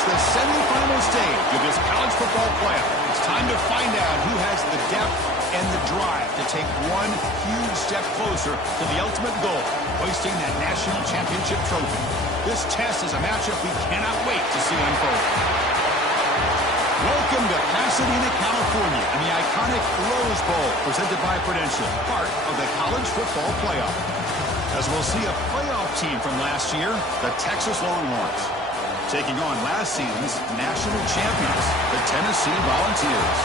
The semifinal stage of this college football playoff. It's time to find out who has the depth and the drive to take one huge step closer to the ultimate goal, hoisting that national championship trophy. This test is a matchup we cannot wait to see unfold. Welcome to Pasadena, California, and the iconic Rose Bowl, presented by Prudential, part of the college football playoff. As we'll see a playoff team from last year, the Texas Longhorns, taking on last season's national champions, the Tennessee Volunteers.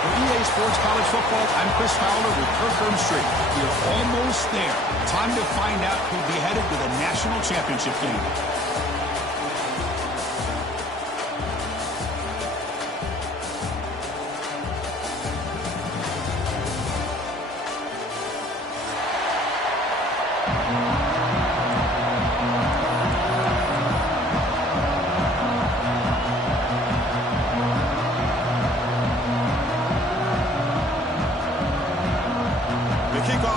For EA Sports College Football, I'm Chris Fowler with Kirk Ermstreet. We're almost there. Time to find out who'll be headed to the national championship game.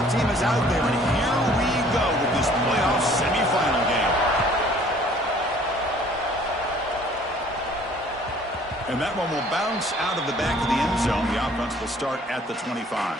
Team is out there, and here we go with this playoff semifinal game. And that one will bounce out of the back of the end zone. The offense will start at the 25.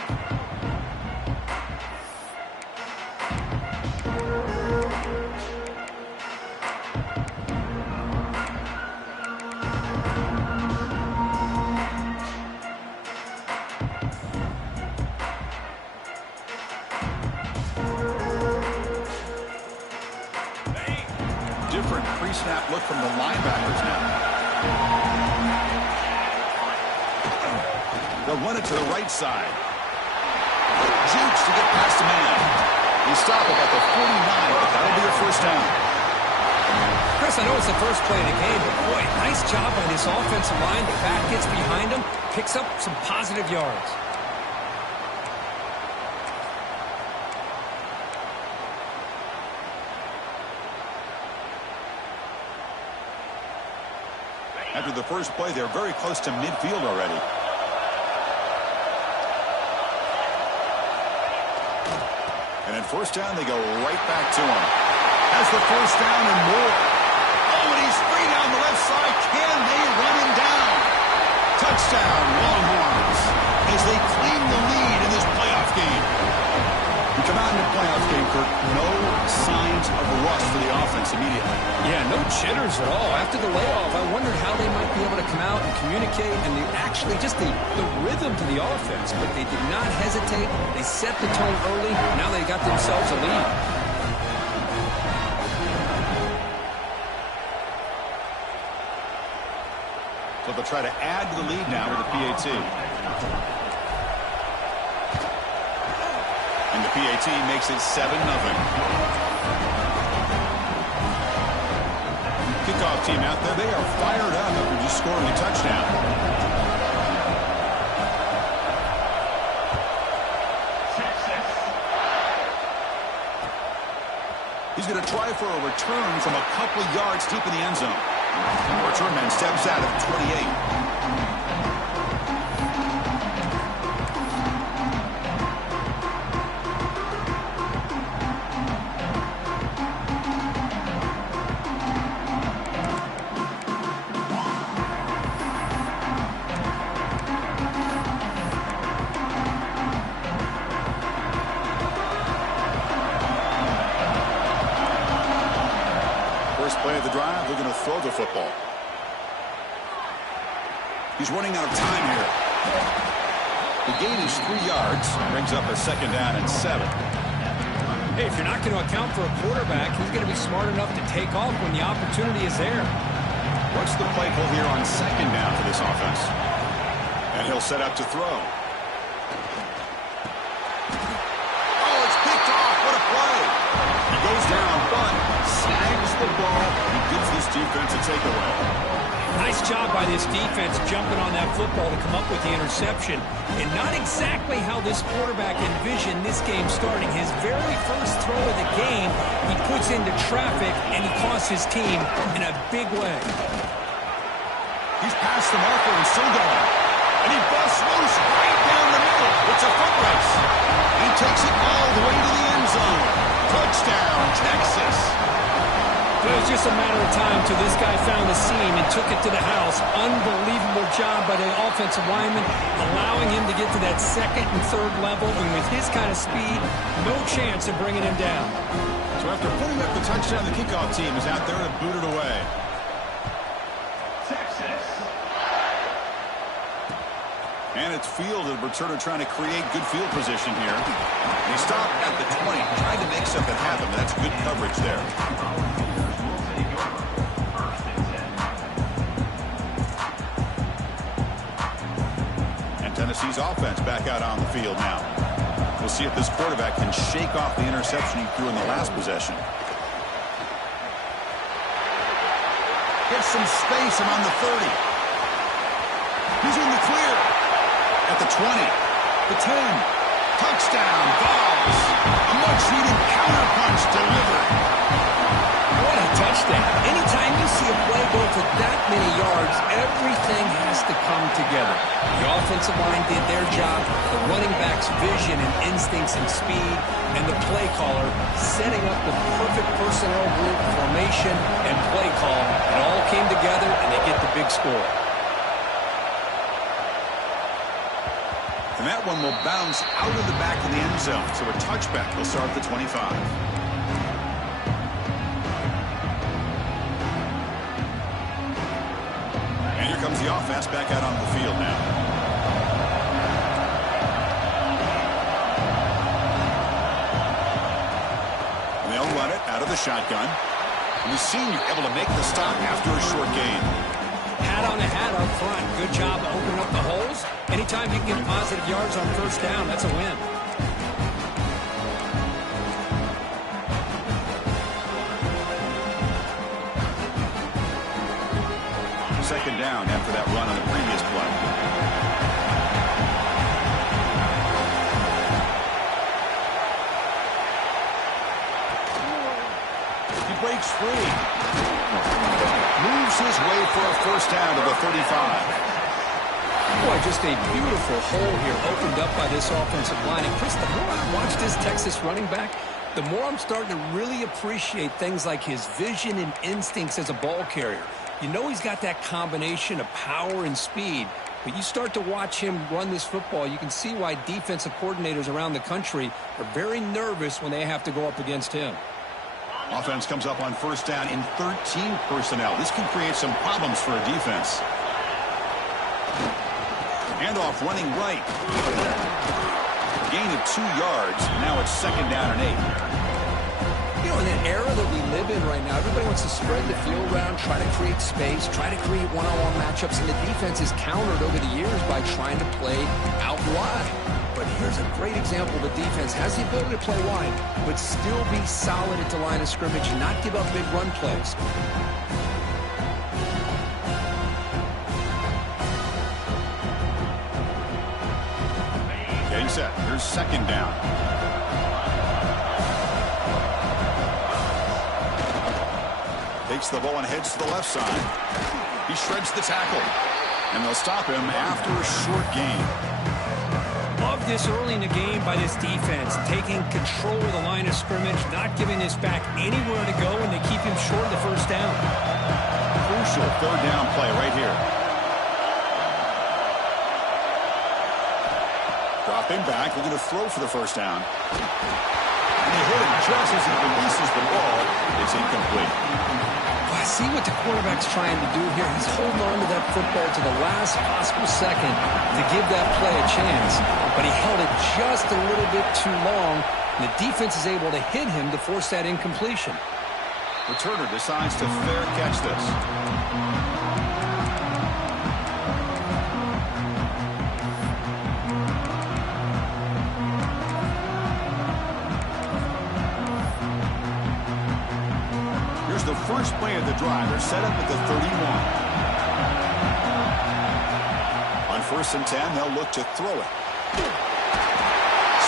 Different pre-snap look from the linebackers now. They'll run it to the right side. Jukes to get past the man. They stop him at the 49, but that'll be a first down. Chris, I know it's the first play of the game, but boy, nice job by this offensive line. The back gets behind him, picks up some positive yards. After the first play, they're very close to midfield already. And at first down, they go right back to him. Has the first down and more. Oh, and he's free down the left side. Can they run him down? Touchdown, Longhorns, as they claim the lead in this playoff game. We come out in the playoff game, Kirk, no signs of rust for the offense immediately. Yeah, no jitters at all. After the layoff, I wondered how they might be able to come out and communicate, and actually just the rhythm to the offense. But they did not hesitate. They set the tone early. Now they got themselves a lead. So they'll try to add to the lead now with the PAT. And the PAT makes it 7-0. Kickoff team out there. They are fired up after just scoring a touchdown. He's going to try for a return from a couple of yards deep in the end zone. And the return man steps out at the 28. play of the drive, they're going to throw the football. He's running out of time here. The gain is 3 yards. Brings up a 2nd down and 7. Hey, if you're not going to account for a quarterback, he's going to be smart enough to take off when the opportunity is there. What's the play call here on 2nd down for this offense? And he'll set up to throw. Oh, it's picked off. What a play. He goes down, but snags the ball and gives this defense a takeaway. Nice job by this defense jumping on that football to come up with the interception. And not exactly how this quarterback envisioned this game starting. His very first throw of the game, he puts into traffic, and he costs his team in a big way. He's past the marker and still going. And he busts loose right down the middle. It's a foot race. He takes it all the way to the end zone. Touchdown, Texas. It was just a matter of time till this guy found the seam and took it to the house. Unbelievable job by the offensive lineman, allowing him to get to that 2nd and 3rd level. And with his kind of speed, no chance of bringing him down. So after putting up the touchdown, the kickoff team is out there to boot it away. Texas. And it's fielded. Returner trying to create good field position here. They stop at the 20, trying to make something happen. That's good coverage there. Tennessee's offense back out on the field now. We'll see if this quarterback can shake off the interception he threw in the last possession. Gets some space around the 30. He's in the clear. At the 20. The 10. Touchdown. Balls. A much-needed counterpunch delivered. What a touchdown. Anytime you see a play go for that many yards, everything has to come together. The offensive line did their job, the running back's vision and instincts and speed, and the play caller setting up the perfect personnel group, formation, and play call. It all came together, and they get the big score. And that one will bounce out of the back of the end zone. So a touchback will start at the 25. Comes the offense back out on the field now. And they'll run it out of the shotgun. And the senior able to make the stop after a short gain. Hat on a hat up front. Good job opening up the holes. Anytime you can get positive yards on 1st down, that's a win. Second down after that run on the previous play. He breaks free. Moves his way for a 1st down to the 35. Boy, just a beautiful hole here opened up by this offensive line. And Chris, the more I watch this Texas running back, the more I'm starting to really appreciate things like his vision and instincts as a ball carrier. You know he's got that combination of power and speed, but you start to watch him run this football, you can see why defensive coordinators around the country are very nervous when they have to go up against him. Offense comes up on 1st down in 13 personnel. This can create some problems for a defense. Handoff running right. Gain of 2 yards. Now it's 2nd down and 8. You know, in an era that we live in right now, everybody wants to spread the field around, try to create space, try to create one-on-one matchups, and the defense is countered over the years by trying to play out wide. But here's a great example. The defense has the ability to play wide, but still be solid at the line of scrimmage and not give up big run plays. Getting set. Here's 2nd down. Takes the ball and heads to the left side. He shreds the tackle. And they'll stop him after a short gain. Love this early in the game by this defense, taking control of the line of scrimmage, not giving this back anywhere to go, and they keep him short of the 1st down. Crucial 3rd down play right here. Dropping back, looking to throw for the 1st down. And he hit him just as he releases the ball. It's incomplete. Wow, I see what the quarterback's trying to do here. He's holding on to that football to the last possible second to give that play a chance, but he held it just a little bit too long, and the defense is able to hit him to force that incompletion. Returner decides to fair catch this. Here's the first play of the drive. They're set up at the 31. On 1st and 10, they'll look to throw it.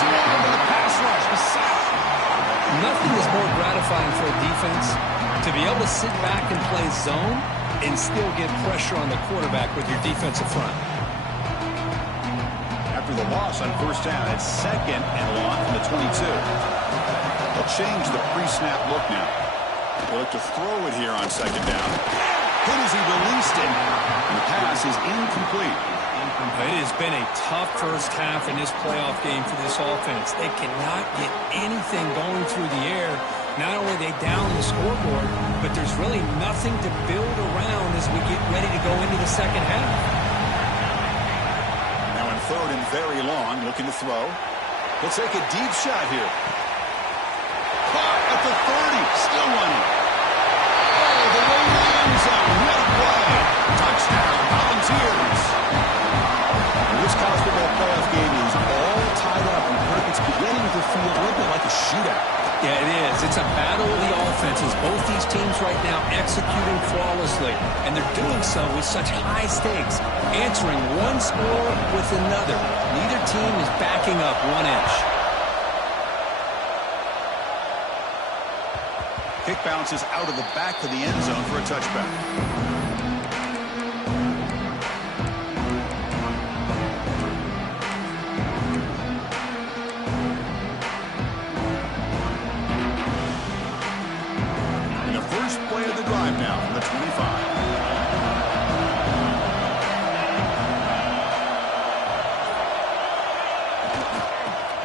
Swung over the pass rush. The sack. Nothing is more gratifying for a defense to be able to sit back and play zone and still get pressure on the quarterback with your defensive front. After the loss on 1st down, it's 2nd and long from the 22. They'll change the pre-snap look now. They'll look to throw it here on 2nd down. Hit as he released it, and the pass is incomplete. It has been a tough first half in this playoff game for this offense. They cannot get anything going through the air. Not only are they down the scoreboard, but there's really nothing to build around as we get ready to go into the second half. Now in 3rd and very long, looking to throw. He'll take a deep shot here. Caught at the 30, still running. Oh, the way to the end zone. What a play. Touchdown, Volunteers. This college football playoff game is all tied up, and it's beginning to feel a little bit like a shootout. Yeah, it is. It's a battle of the offenses. Both these teams right now executing flawlessly, and they're doing so with such high stakes, answering one score with another. Neither team is backing up 1 inch. Kick bounces out of the back of the end zone for a touchback. Now from the 25.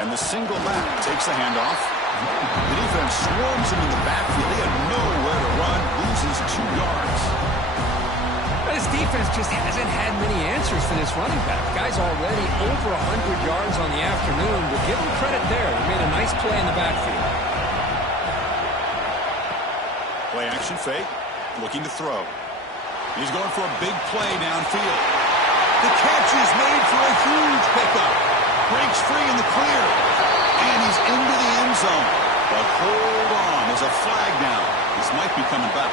And the single back takes the handoff. The defense swarms him in the backfield. They have nowhere to run. Loses 2 yards. But his defense just hasn't had many answers for this running back. Guy's already over 100 yards on the afternoon. But give him credit there. He made a nice play in the backfield. Play action fake. Looking to throw. He's going for a big play downfield. The catch is made for a huge pickup. Breaks free in the clear. And he's into the end zone. But hold on. There's a flag now. This might be coming back.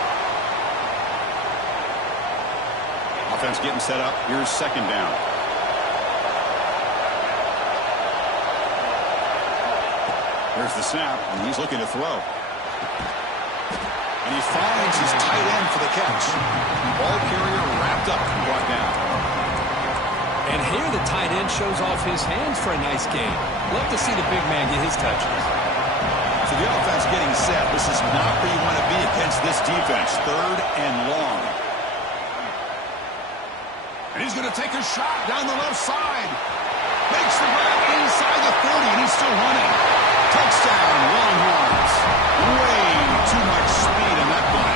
Offense getting set up. Here's 2nd down. Here's the snap, and he's looking to throw. And he finds his tight end for the catch. Ball carrier wrapped up and brought down. And here the tight end shows off his hands for a nice game. Love to see the big man get his touches. So the offense getting set. This is not where you want to be against this defense. 3rd and long. And he's going to take a shot down the left side. Makes the grab inside the 30, and he's still running. Touchdown, Longhorns. Way too much speed in that play.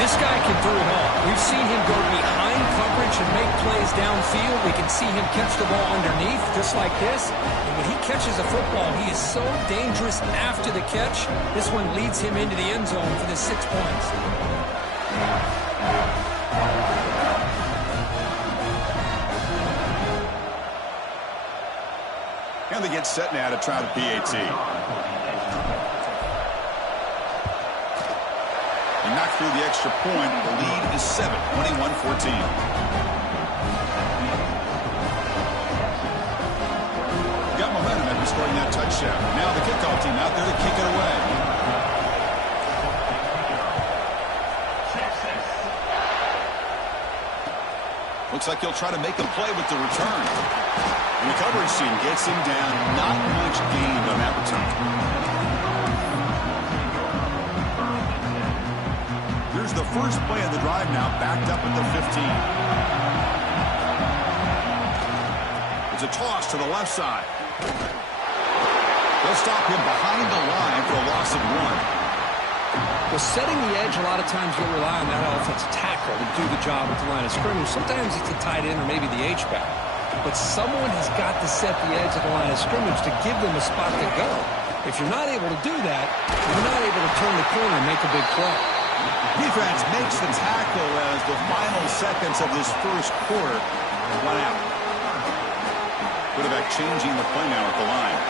This guy can do it all. We've seen him go behind coverage and make plays downfield. We can see him catch the ball underneath, just like this. And when he catches a football, he is so dangerous after the catch. This one leads him into the end zone for the 6 points. And they get set now to try the PAT. He knocked through the extra point. The lead is 7, 21-14. Got momentum after scoring that touchdown. Now the kickoff team out there to kick it away. Looks like he'll try to make a play with the return. And the coverage team gets him down. Not much gained on that return. Here's the first play of the drive now, backed up at the 15. It's a toss to the left side. They'll stop him behind the line for a loss of 1. Well, setting the edge, a lot of times you'll rely on that offensive tackle to do the job at the line of scrimmage. Sometimes it's a tight end or maybe the H-back. But someone has got to set the edge of the line of scrimmage to give them a spot to go. If you're not able to do that, you're not able to turn the corner and make a big play. Defense makes the tackle as the final seconds of this first quarter run out. Quarterback changing the play now at the line.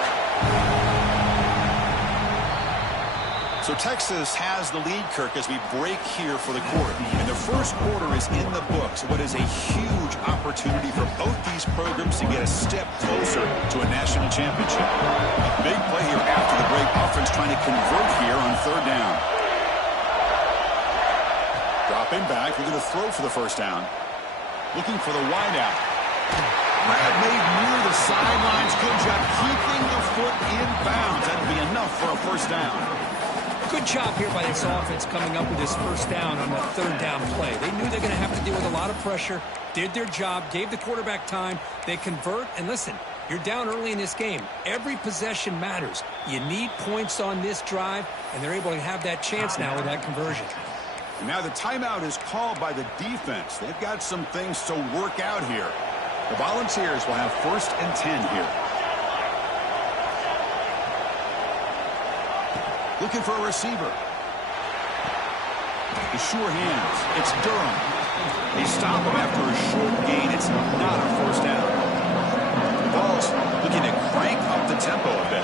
So Texas has the lead, Kirk, as we break here for the quarter. And the first quarter is in the books. What is a huge opportunity for both these programs to get a step closer to a national championship. A big play here after the break. Offense trying to convert here on third down. Dropping back. We're going to throw for the first down. Looking for the wideout. Grab made near the sidelines. Good job keeping the foot in bounds. That'll be enough for a first down. Good job here by this offense coming up with this first down on that third down play. They knew they're going to have to deal with a lot of pressure, did their job, gave the quarterback time. They convert, and listen, you're down early in this game. Every possession matters. You need points on this drive, and they're able to have that chance now with that conversion. And now the timeout is called by the defense. They've got some things to work out here. The Volunteers will have 1st and 10 here. Looking for a receiver. The sure hands. It's Durham. They stop him after a short gain. It's not a first down. The ball's looking to crank up the tempo a bit.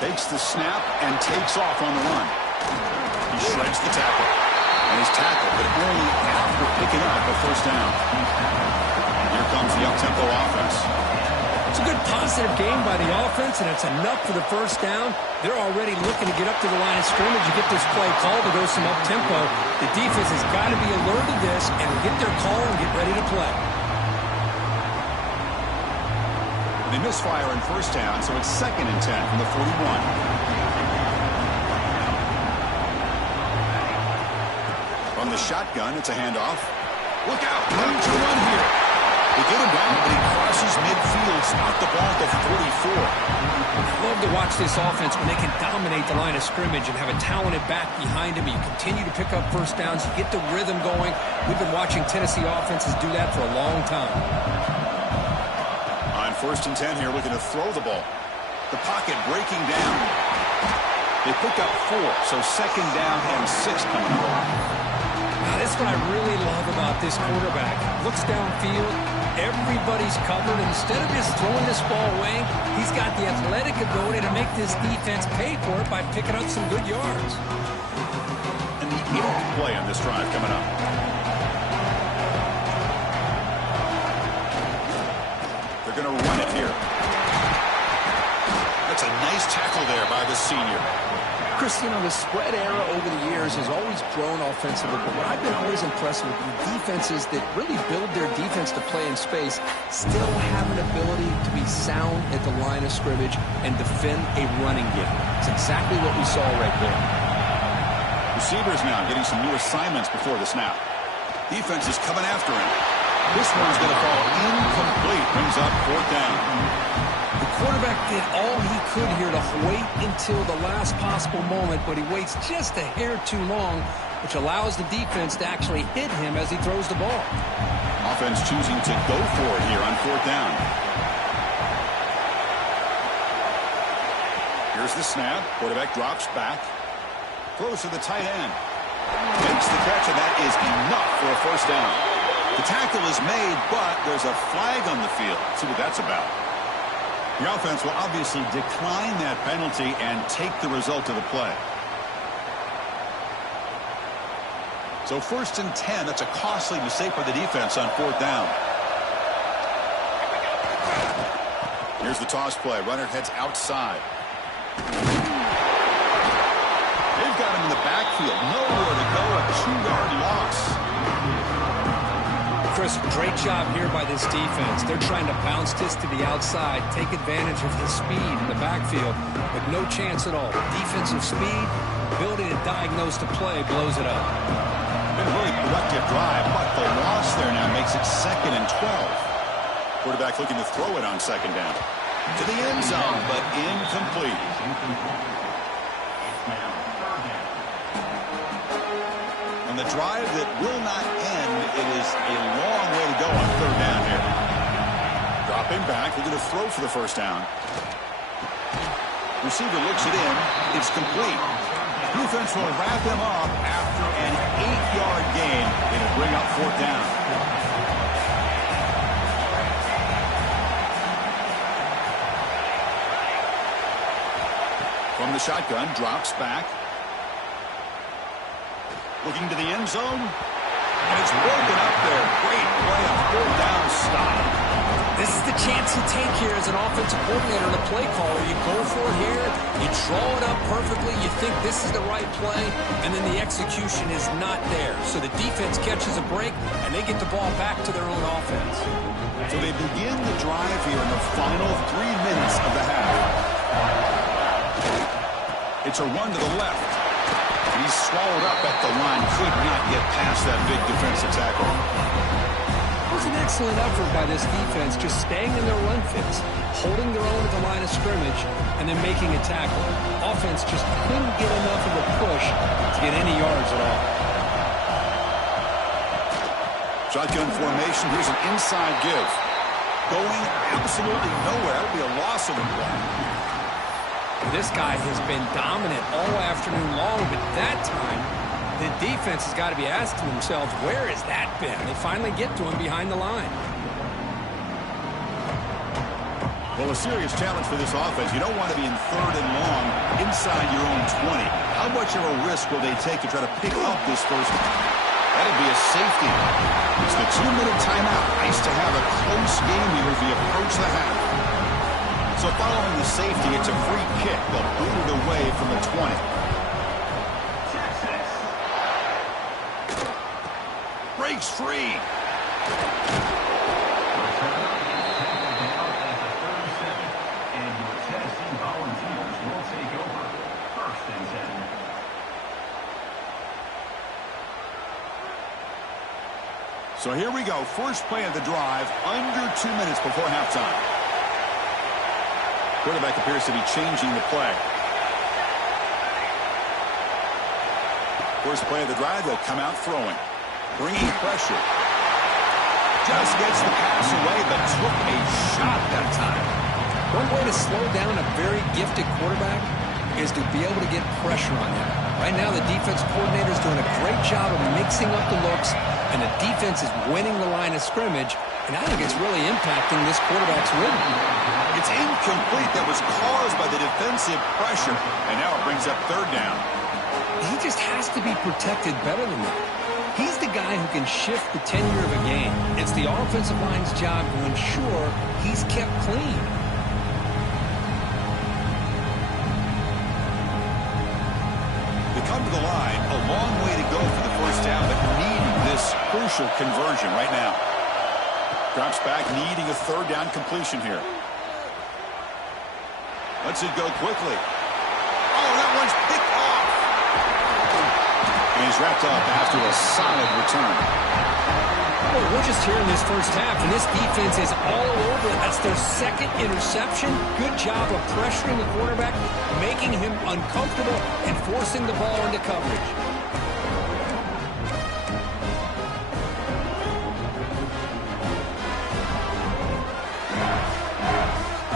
Takes the snap and takes off on the run. He shreds the tackle. And he's tackled, but only after picking up a first down. Here comes the up-tempo offense. It's a good positive game by the offense, and it's enough for the first down. They're already looking to get up to the line of scrimmage and get this play called to go some up-tempo. The defense has got to be alert to this and get their call and get ready to play. They misfire in first down, so it's 2nd and 10 from the 41. From the shotgun, it's a handoff. Look out, room to run here. They get him down, but he crosses midfield, stop the ball at the 44. I love to watch this offense when they can dominate the line of scrimmage and have a talented back behind him. You continue to pick up first downs, you get the rhythm going. We've been watching Tennessee offenses do that for a long time. On 1st and 10 here, looking to throw the ball. The pocket breaking down. They pick up 4, so 2nd down and 6 coming up. Now, that's what I really love about this quarterback. Looks downfield, everybody's covered. Instead of just throwing this ball away, he's got the athletic ability to make this defense pay for it by picking up some good yards. And the 8th play on this drive coming up. They're going to run it here. That's a nice tackle there by the senior. Chris, you know, the spread era over the years has always grown offensively, but what I've been always impressed with the defenses that really build their defense to play in space still have an ability to be sound at the line of scrimmage and defend a running game. It's exactly what we saw right there. Receivers now getting some new assignments before the snap. Defense is coming after him. This one's going to fall incomplete. Brings up 4th down. The quarterback did all he could here to wait until the last possible moment, but he waits just a hair too long, which allows the defense to actually hit him as he throws the ball. Offense choosing to go for it here on 4th down. Here's the snap. Quarterback drops back. Throws to the tight end. Makes the catch, and that is enough for a first down. The tackle is made, but there's a flag on the field. Let's see what that's about. The offense will obviously decline that penalty and take the result of the play. So 1st and 10, that's a costly mistake for the defense on 4th down. Here's the toss play. Runner heads outside. They've got him in the backfield. Nowhere to go. A 2-yard loss. Chris, great job here by this defense. They're trying to bounce this to the outside, take advantage of his speed in the backfield, but no chance at all. Defensive speed, ability to diagnose the play, blows it up. Been a really productive drive, but the loss there now makes it 2nd and 12. Quarterback looking to throw it on 2nd down. To the end zone, but incomplete. the drive that will not end. It is a long way to go on third down here. Dropping back, we're going to throw for the first down. Receiver looks it in. It's complete. Defense will wrap him up after an 8-yard gain. It'll bring up fourth down. From the shotgun, drops back. Looking to the end zone. And it's broken up there. Great play, a fourth down stop. This is the chance you take here as an offensive coordinator and a play caller. You go for it here, you draw it up perfectly, you think this is the right play, and then the execution is not there. So the defense catches a break, and they get the ball back to their own offense. So they begin the drive here in the final 3 minutes of the half. It's a run to the left. He's swallowed up at the line, could not get past that big defensive tackle. It was an excellent effort by this defense, just staying in their run fits, holding their own at the line of scrimmage, and then making a tackle. Offense just couldn't get enough of a push to get any yards at all. Shotgun formation. Here's an inside give. Going absolutely nowhere. It'll be a loss of the play. This guy has been dominant all afternoon long, but that time, the defense has got to be asking themselves, where has that been? They finally get to him behind the line. Well, a serious challenge for this offense. You don't want to be in third and long inside your own 20. How much of a risk will they take to try to pick up this first? That'll be a safety. It's the 2-minute timeout. Nice to have a close game here as we approach the half. So following the safety, it's a free kick. They'll boot it away from the 20. Breaks free. So here we go. First play of the drive, under 2 minutes before halftime. Quarterback appears to be changing the play. First play of the drive, they'll come out throwing. Bringing pressure. Just gets the pass away, but took a shot that time. One way to slow down a very gifted quarterback is to be able to get pressure on him. Right now, the defense coordinator is doing a great job of mixing up the looks, and the defense is winning the line of scrimmage, and I think it's really impacting this quarterback's rhythm. It's incomplete. That was caused by the defensive pressure, and now it brings up third down. He just has to be protected better than that. He's the guy who can shift the tenure of a game. It's the offensive line's job to ensure he's kept clean. They come to the line, a long way to go for the first down, but needing this crucial conversion right now. Drops back, needing a third down completion here. Lets it go quickly. Oh, that one's picked off. And he's wrapped up after a solid return. Well, we're just here in this first half, and this defense is all over it. That's their second interception. Good job of pressuring the quarterback, making him uncomfortable, and forcing the ball into coverage.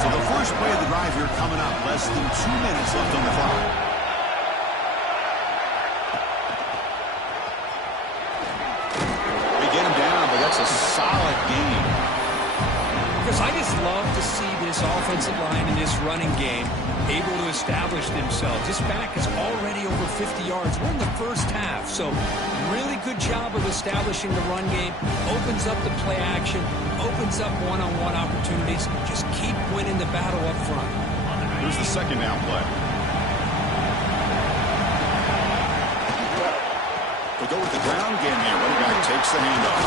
So the first play of the drive here coming up. Less than 2 minutes left on the clock. They get him down, but that's a solid game. Because I just love to see this offensive line in this running game able to establish themselves. This back is already over 50 yards. We're in the first half, so really good job of establishing the run game. Opens up the play action, opens up one-on-one opportunities. Just keep winning the battle up front. Here's the second down play. They go with the ground game here. Running back takes the handoff.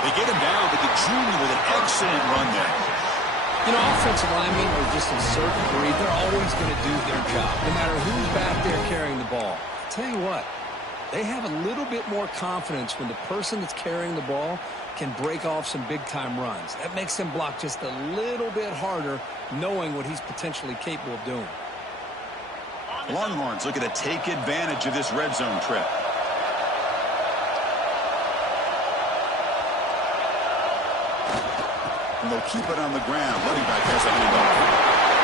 They get him down, but the junior with an excellent run there. You know, offensive linemen are just a certain breed. They're always going to do their job, no matter who's back there carrying the ball. I'll tell you what, they have a little bit more confidence when the person that's carrying the ball can break off some big-time runs. That makes them block just a little bit harder, knowing what he's potentially capable of doing. Longhorns looking to take advantage of this red zone trip. and they'll keep it on the ground. Running back has a handoff.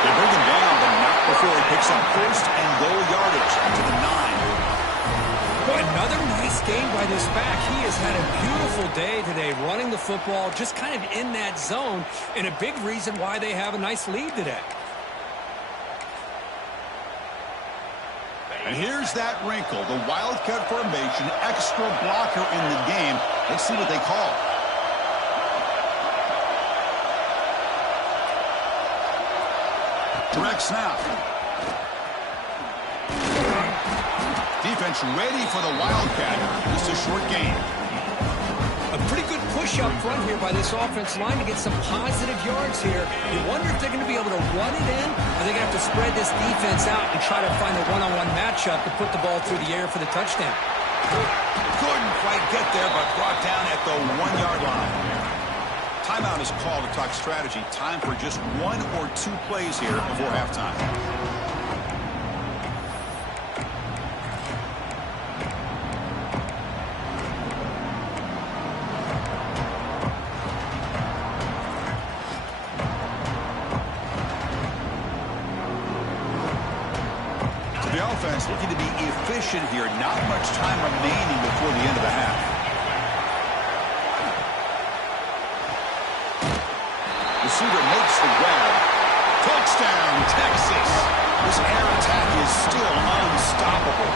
They bring him down, but not before he picks up first and goal yardage to the 9. Boy, another nice game by this back. He has had a beautiful day today running the football, just kind of in that zone, and a big reason why they have a nice lead today. And here's that wrinkle, the Wildcat formation, extra blocker in the game. Let's see what they call. Direct snap. Defense ready for the Wildcat. Just a short game. A pretty good push up front here by this offense line to get some positive yards here. You wonder if they're going to be able to run it in, or they're going to have to spread this defense out and try to find a one-on-one matchup to put the ball through the air for the touchdown. Couldn't quite get there, but brought down at the 1-yard line. Timeout is called to talk strategy. Time for just 1 or 2 plays here before halftime. The offense looking to be efficient here. Not much time remaining before the end of the half. Receiver makes the grab. Touchdown, Texas. This air attack is still unstoppable.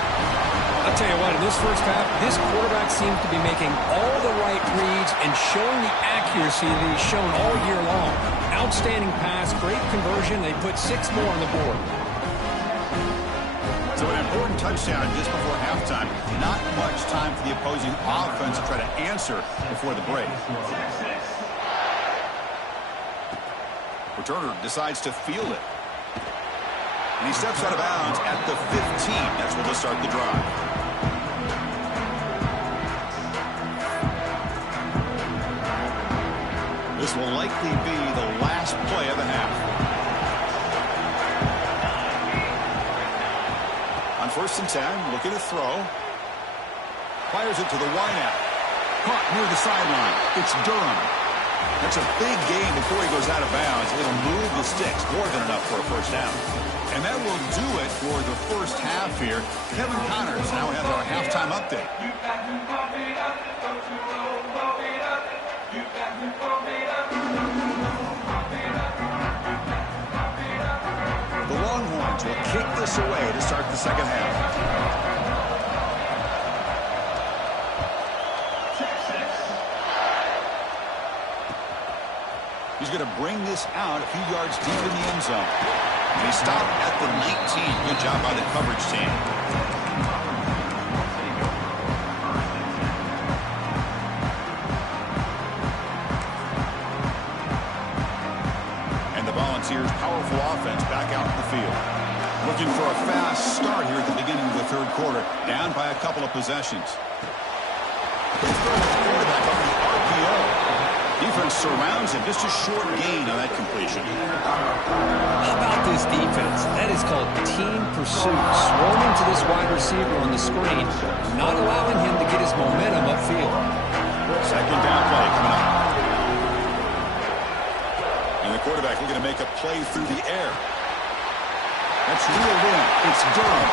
I'll tell you what, in this first half, this quarterback seems to be making all the right reads and showing the accuracy that he's shown all year long. Outstanding pass, great conversion. They put 6 more on the board. So an important touchdown just before halftime. Not much time for the opposing offense to try to answer before the break. Returner decides to field it. And he steps out of bounds at the 15. That's where they'll start the drive. This will likely be the last play of the half. On 1st and 10, looking to throw. Fires it to the wideout. Caught near the sideline. It's Durham. That's a big gain before he goes out of bounds. It'll move the sticks, more than enough for a first down. And that will do it for the first half here. Kevin Connors now has our halftime update. The Longhorns will kick this away to start the second half. He's going to bring this out a few yards deep in the end zone. He stopped at the 19. Good job by the coverage team. And the Volunteers' powerful offense back out in the field. Looking for a fast start here at the beginning of the third quarter. Down by a couple of possessions. Quarterback on the RPO. Defense surrounds him. Just a short gain on that completion. How about this defense? That is called team pursuit. Swarming to this wide receiver on the screen, not allowing him to get his momentum upfield. Second down play coming up. And the quarterback looking to make a play through the air. That's reeled in. It's Durham.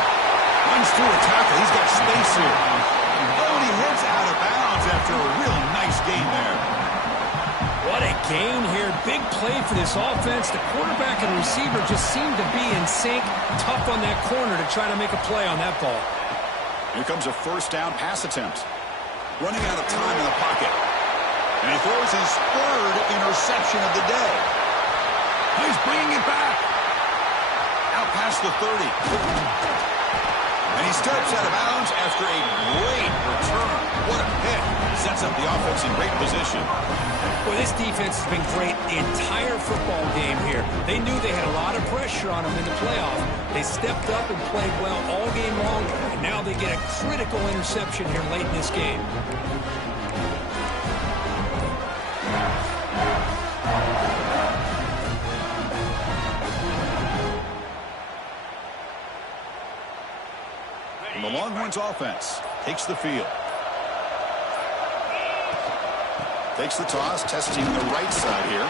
Runs through a tackle. He's got space here. Oh, and he heads out of bounds after a real nice gain there. What a gain here. Big play for this offense. The quarterback and receiver just seem to be in sync. Tough on that corner to try to make a play on that ball. Here comes a first down pass attempt. Running out of time in the pocket. And he throws his 3rd interception of the day. He's bringing it back. Out past the 30. And he steps out of bounds after a great return. What a pick. Sets up the offense in great position. Well, this defense has been great the entire football game here. They knew they had a lot of pressure on them in the playoff. They stepped up and played well all game long, and now they get a critical interception here late in this game. And the Longhorns offense takes the field. Takes the toss, testing the right side here.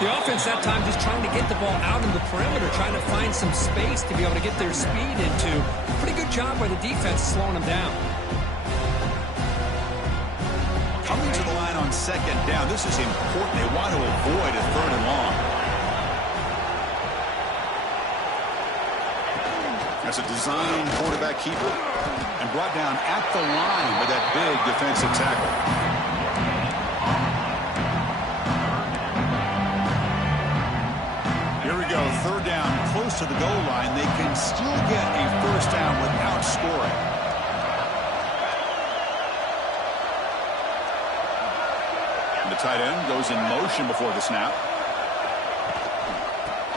The offense that time just trying to get the ball out in the perimeter, trying to find some space to be able to get their speed into. Pretty good job by the defense slowing them down. Coming to the line on second down, this is important. They want to avoid a third and long. That's a design quarterback keeper and brought down at the line with that big defensive tackle. Here we go, third down, close to the goal line. They can still get a first down without scoring. And the tight end goes in motion before the snap.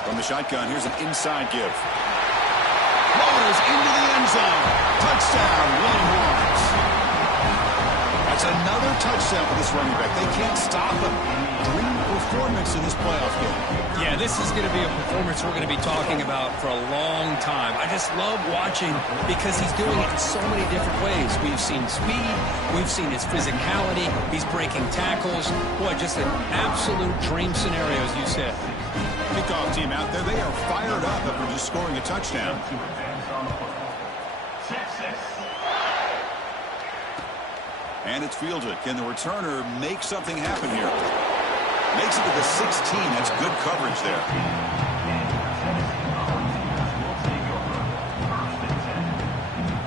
From the shotgun, here's an inside give. Rolls into the end zone. Touchdown, Longhorns. That's another touchdown for this running back. They can't stop him. Dream performance in this playoff game. Yeah, this is going to be a performance we're going to be talking about for a long time. I just love watching because he's doing it in so many different ways. We've seen speed. We've seen his physicality. He's breaking tackles. Boy, just an absolute dream scenario, as you said. Kickoff team out there. They are fired up after just scoring a touchdown. And it's fielded. Can the returner make something happen here? Makes it to the 16. That's good coverage there.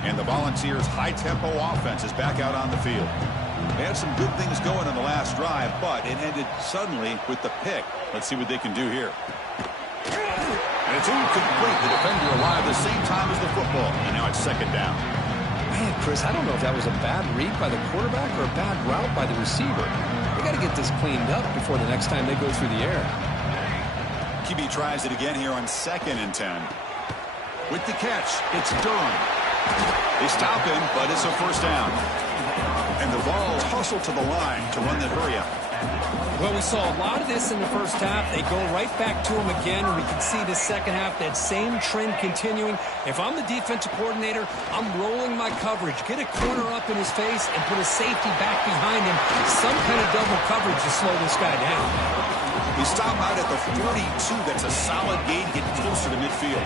And the Volunteers' high-tempo offense is back out on the field. They had some good things going on the last drive, but it ended suddenly with the pick. Let's see what they can do here. And it's incomplete. The defender alive the same time as the football. And now it's second down. Man, Chris, I don't know if that was a bad read by the quarterback or a bad route by the receiver. They got to get this cleaned up before the next time they go through the air. QB tries it again here on 2nd and 10. With the catch, it's Durham. They stop him, but it's a first down. And the Vols hustle to the line to run the hurry up. Well, we saw a lot of this in the first half. They go right back to him again, and we can see the second half, that same trend continuing. If I'm the defensive coordinator, I'm rolling my coverage. Get a corner up in his face and put a safety back behind him. Some kind of double coverage to slow this guy down. We stop out at the 42. That's a solid gain, getting closer to midfield.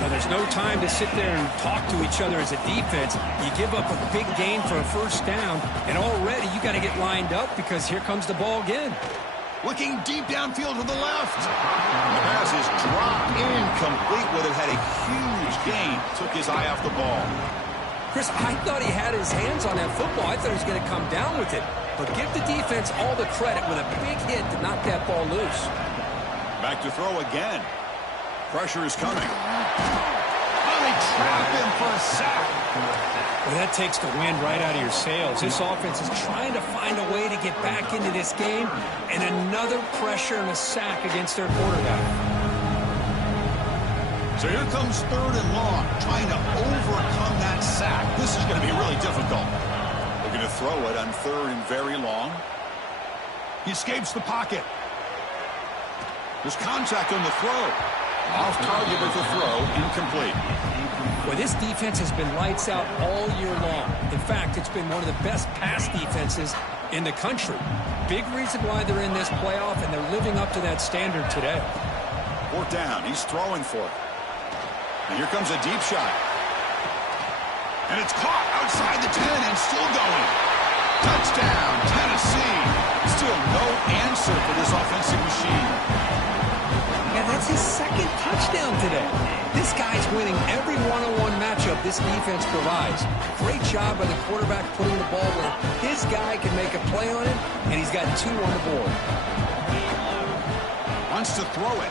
Now, there's no time to sit there and talk to each other as a defense. You give up a big gain for a first down, and already you got to get lined up because here comes the ball again. Looking deep downfield to the left. The pass is dropped incomplete. Would have had a huge gain. Took his eye off the ball. Chris, I thought he had his hands on that football. I thought he was going to come down with it. But give the defense all the credit with a big hit to knock that ball loose. Back to throw again. Pressure is coming. Oh, they trap him for a sack. Well, that takes the wind right out of your sails. This offense is trying to find a way to get back into this game, and another pressure and a sack against their quarterback. So here comes 3rd and long, trying to overcome that sack. This is going to be really difficult. They're going to throw it on 3rd and very long. He escapes the pocket. There's contact on the throw. Off target with the throw, incomplete. Well, this defense has been lights out all year long. In fact, it's been one of the best pass defenses in the country. Big reason why they're in this playoff, and they're living up to that standard today. 4th down, he's throwing for it. And here comes a deep shot. And it's caught outside the 10 and still going. Touchdown, Tennessee. Still no answer for this offensive machine. And that's his 2nd touchdown today. This guy's winning every one-on-one matchup this defense provides. Great job by the quarterback putting the ball where his guy can make a play on it, and he's got 2 on the board. Wants to throw it.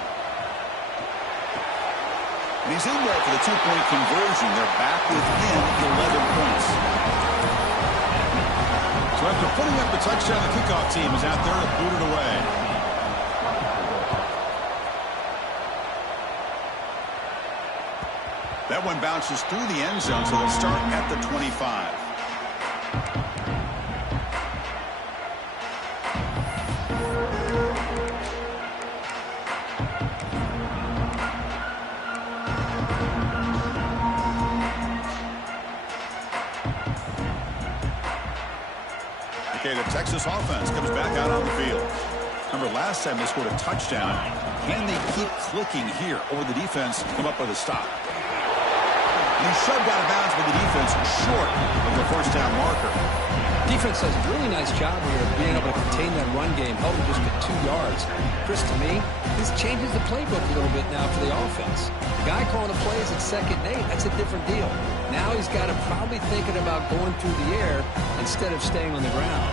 And he's in there for the 2-point conversion. They're back within 11 points. So after putting up the touchdown, the kickoff team is out there to boot it away. That one bounces through the end zone, so they'll start at the 25. Okay, the Texas offense comes back out on the field. Remember, last time they scored a touchdown. Can they keep clicking here, or the defense come up with a stop? And he shoved out of bounds with the defense short of the first down marker. Defense does a really nice job here of being able to contain that run game, held them just to 2 yards. Chris, to me, this changes the playbook a little bit now for the offense. The guy calling the plays at 2nd and 8, that's a different deal. Now he's got to probably thinking about going through the air instead of staying on the ground.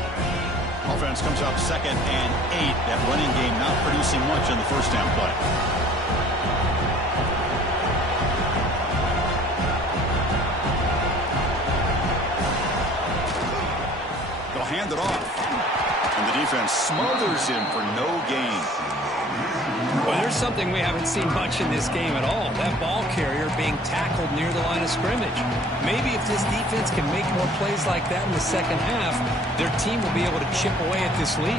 Offense comes up 2nd and 8. That running game not producing much on the first down play. They'll hand it off. And the defense smothers him for no gain. Well, there's something we haven't seen much in this game at all. That ball carrier being tackled near the line of scrimmage. Maybe if this defense can make more plays like that in the second half, their team will be able to chip away at this lead.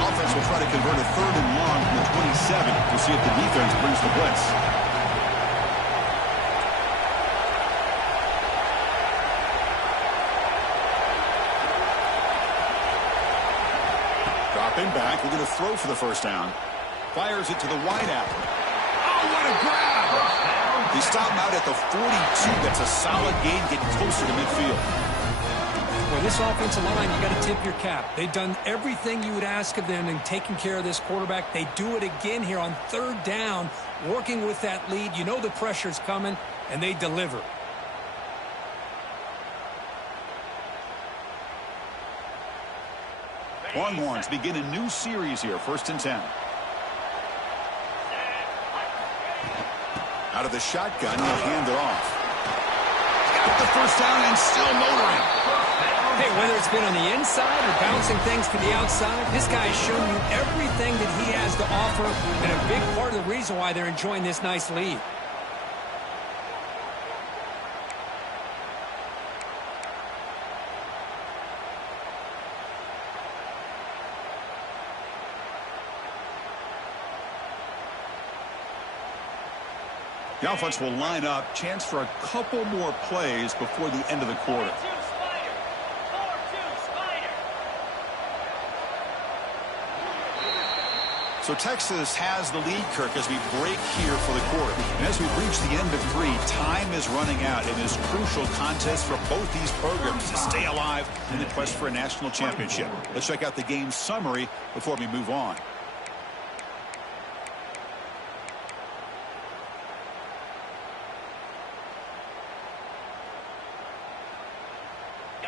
Offense will try to convert a 3rd and long from the 27 to see if the defense brings the blitz. Dropping back, we're going to throw for the first down. Fires it to the wideout. Oh, what a grab! They stop him out at the 42. That's a solid gain, getting closer to midfield. Well, this offensive line, you got to tip your cap. They've done everything you would ask of them in taking care of this quarterback. They do it again here on 3rd down, working with that lead. You know the pressure's coming, and they deliver. Longhorns begin a new series here, 1st and 10. Out of the shotgun, he'll hand it off. Got the first down and still motoring. Hey, whether it's been on the inside or bouncing things to the outside, this guy has shown you everything that he has to offer, and a big part of the reason why they're enjoying this nice lead. The offense will line up. Chance for a couple more plays before the end of the quarter. So Texas has the lead, Kirk, as we break here for the quarter. And as we reach the end of 3, time is running out in this crucial contest for both these programs to stay alive in the quest for a national championship. Let's check out the game summary before we move on.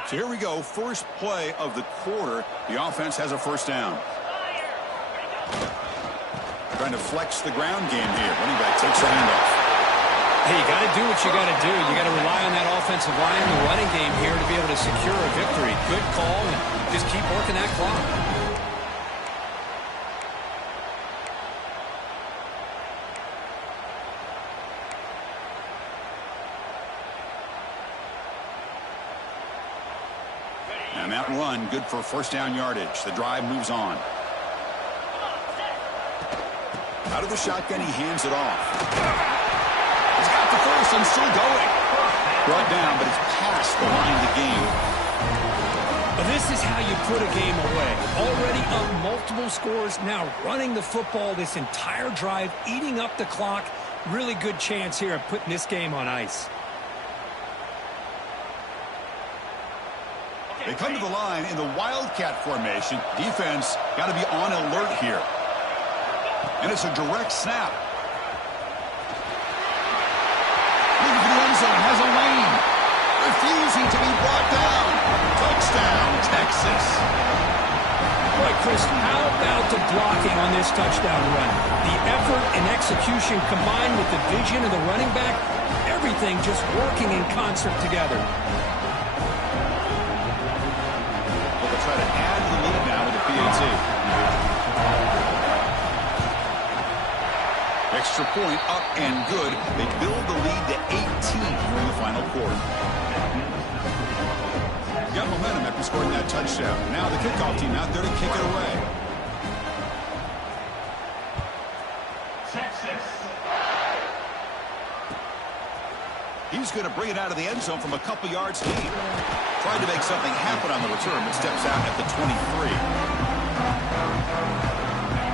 So here we go, first play of the quarter. The offense has a first down. Trying to flex the ground game here. Running back takes a handoff. Hey, you got to do what you got to do. You got to rely on that offensive line and the running game here to be able to secure a victory. Good call, and just keep working that clock. And that run, good for first down yardage. The drive moves on. Out of the shotgun, he hands it off. He's got the first and still going. Brought down, but it's past the line of the game. But this is how you put a game away. Already up multiple scores, now running the football this entire drive, eating up the clock. Really good chance here of putting this game on ice. They come to the line in the Wildcat formation. Defense got to be on alert here. And it's a direct snap. Looking for the end zone, has a lane. Refusing to be brought down. Touchdown, Texas. Boy, Chris, how about the blocking on this touchdown run? The effort and execution combined with the vision of the running back, everything just working in concert together. Try to add the lead now with the PAT. Extra point up and good. They build the lead to 18 in the final quarter. Got momentum after scoring that touchdown. Now the kickoff team out there to kick it away. He's who's going to bring it out of the end zone from a couple yards deep. Tried to make something happen on the return, but steps out at the 23.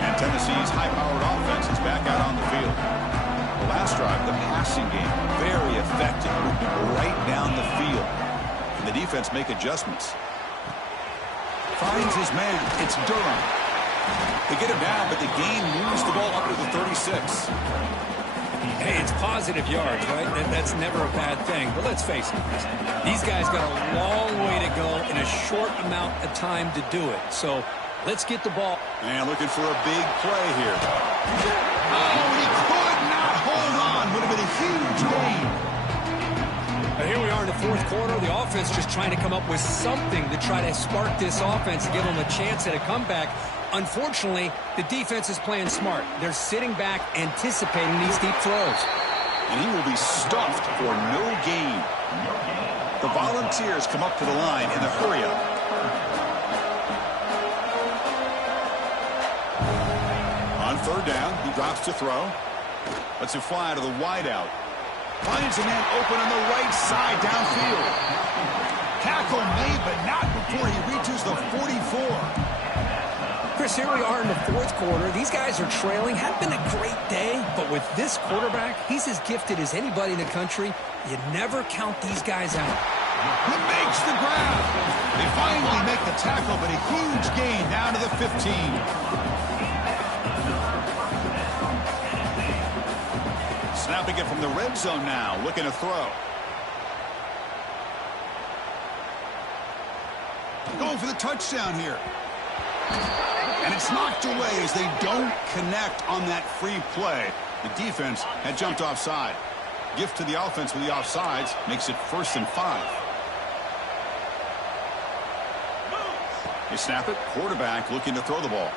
And Tennessee's high-powered offense is back out on the field. The last drive, the passing game, very effective, right down the field. And the defense make adjustments. Finds his man. It's Durham. They get him down, but the game moves the ball up to the 36. Hey, it's positive yards, right? That's never a bad thing. But let's face it, these guys got a long way to go in a short amount of time to do it. So let's get the ball. And looking for a big play here. Oh, he could not hold on. Would have been a huge gain. But here we are in the fourth quarter. The offense just trying to come up with something to try to spark this offense and give them a chance at a comeback. Unfortunately, the defense is playing smart. They're sitting back, anticipating these deep throws. And he will be stuffed for no gain. The Volunteers come up to the line in the hurry-up. On third down, he drops to throw. Lets it fly to the wideout. Finds a man open on the right side downfield. Tackle made, but not before he reaches the 44. Chris, here we are in the fourth quarter. These guys are trailing. Had been a great day, but with this quarterback, he's as gifted as anybody in the country. You never count these guys out. He makes the grab. They finally make the tackle, but a huge gain down to the 15. Snapping it from the red zone now, looking to throw. Going for the touchdown here. And it's knocked away as they don't connect on that free play. The defense had jumped offside. Gift to the offense with the offsides makes it 1st and 5. They snap it. Quarterback looking to throw the ball.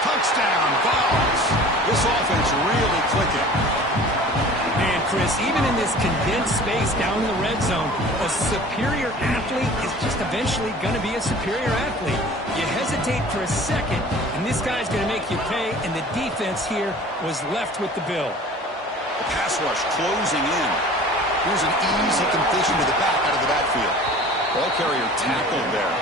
Touchdown, balls. This offense really clicking. And Chris, even in this condensed space down in the red zone, a superior athlete is just eventually going to be a superior athlete. You hesitate for a second, and this guy's going to make you pay, and the defense here was left with the bill. The pass rush closing in. Here's an easy completion to the back out of the backfield. Ball carrier tackled there.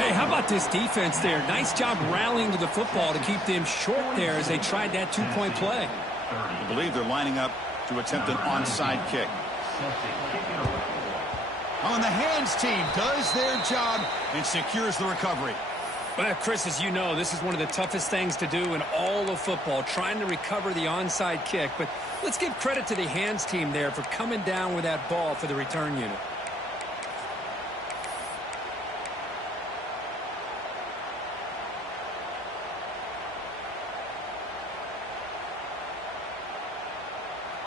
Hey, how about this defense there? Nice job rallying to the football to keep them short there as they tried that two-point play. I believe they're lining up to attempt an onside kick. On the hands team does their job and secures the recovery. Well, Chris, as you know, this is one of the toughest things to do in all of football, trying to recover the onside kick. But let's give credit to the hands team there for coming down with that ball for the return unit.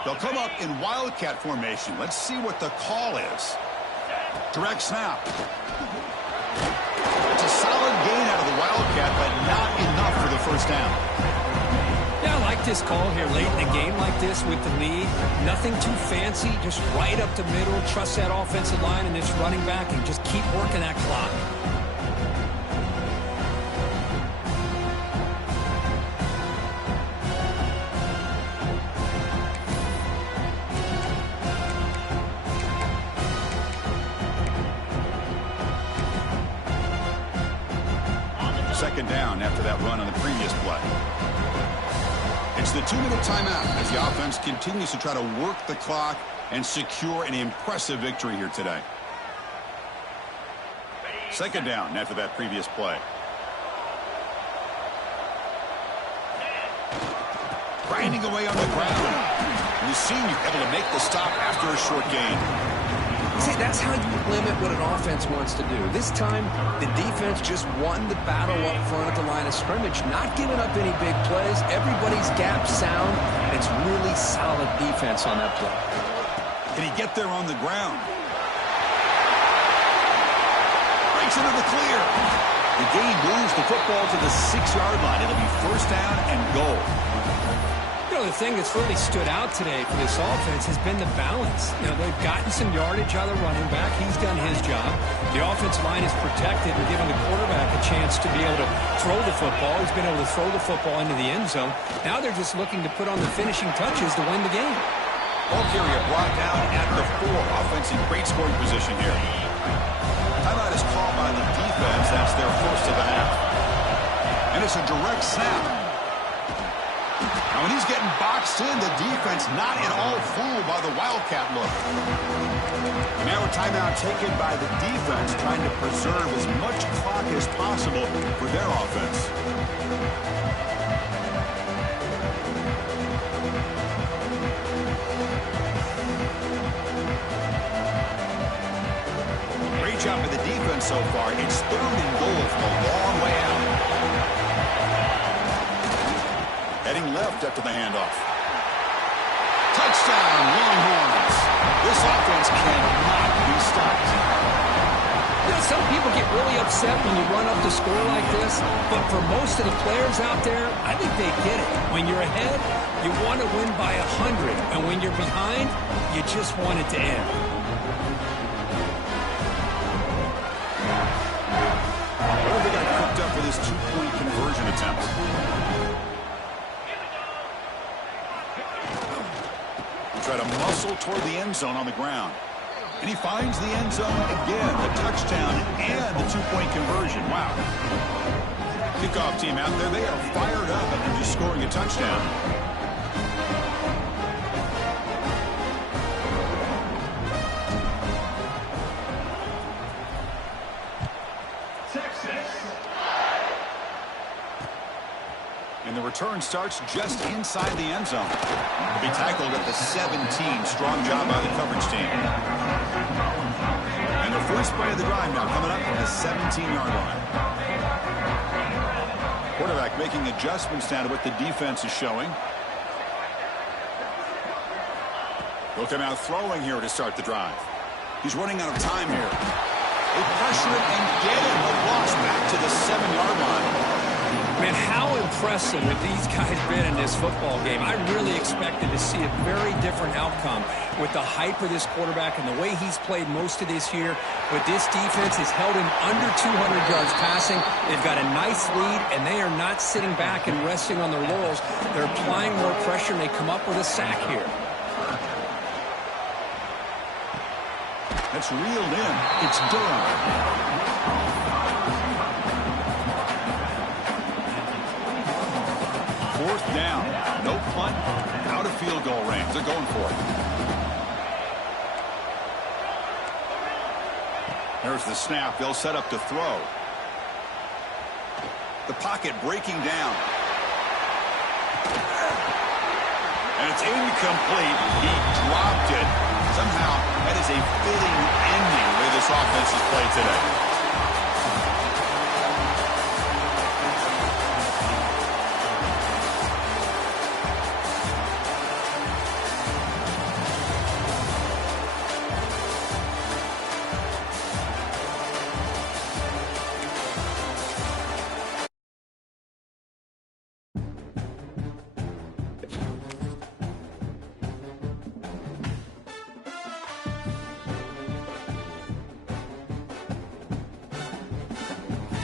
They'll come up in Wildcat formation. Let's see what the call is. Direct snap. It's a solid gain out of the Wildcat, but not enough for the first down. Yeah, I like this call here late in a game like this with the lead. Nothing too fancy, just right up the middle. Trust that offensive line and this running back and just keep working that clock. Second down after that run on the previous play. It's the 2-minute timeout as the offense continues to try to work the clock and secure an impressive victory here today. Second down after that previous play. Grinding away on the ground. And the senior able to make the stop after a short gain. See, that's how you limit what an offense wants to do. This time, the defense just won the battle up front at the line of scrimmage, not giving up any big plays. Everybody's gap sound, and it's really solid defense on that play. Can he get there on the ground? Breaks into the clear. The game moves the football to the 6-yard line. It'll be first down and goal. You know, know, the thing that's really stood out today for this offense has been the balance. You know, they've gotten some yardage out of the running back. He's done his job. The offensive line is protected and given the quarterback a chance to be able to throw the football. He's been able to throw the football into the end zone. Now they're just looking to put on the finishing touches to win the game. Ball carrier brought down at the 4. Offense in great scoring position here. Timeout is called by the defense. That's their first of the half. And it's a direct snap. Now, when he's getting boxed in, the defense not at all fooled by the Wildcat look. And now a timeout taken by the defense, trying to preserve as much clock as possible for their offense. Great job by the defense so far. It's 3rd and goal from a long way out. Heading left after the handoff. Touchdown, Longhorns. This offense cannot be stopped. You know, some people get really upset when you run up the score like this, but for most of the players out there, I think they get it. When you're ahead, you want to win by 100, and when you're behind, you just want it to end. What have they got cooked up for this 2-point conversion attempt? Try to muscle toward the end zone on the ground. And he finds the end zone again. The touchdown and the 2-point conversion. Wow. Kickoff team out there, they are fired up after just scoring a touchdown. And the return starts just inside the end zone. He'll be tackled at the 17. Strong job by the coverage team. And the first play of the drive now coming up from the 17-yard line. Quarterback making adjustments now to what the defense is showing. He'll come out throwing here to start the drive. He's running out of time here. They pressure it and get it. A loss back to the 7-yard line. Man, how impressive have these guys been in this football game? I really expected to see a very different outcome with the hype of this quarterback and the way he's played most of this year. But this defense has held him under 200 yards passing. They've got a nice lead, and they are not sitting back and resting on their laurels. They're applying more pressure, and they come up with a sack here. That's reeled in. It's done. Fourth down. No punt. Out of field goal range. They're going for it. There's the snap. They'll set up to throw. The pocket breaking down. And it's incomplete. He dropped it. Somehow, that is a fitting ending where this offense has played today.